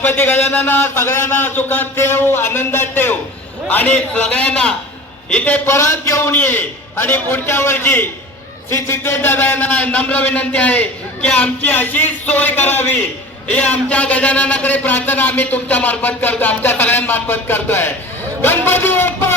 गणपती गजानना सगळ्यांना सुखात ठेव, आनंदात ठेव आणि सगळ्यांना इथे परत घेऊन ये आणि पुढच्या वर्षी श्री सिद्धेश दादा यांना नम्र विनंती आहे की आमची अशीच सोय करावी, हे आमच्या गजाननाकडे प्रार्थना आम्ही तुमच्या मार्फत करतो, आमच्या सगळ्यांमार्फत करतोय. गणपती बाप्पा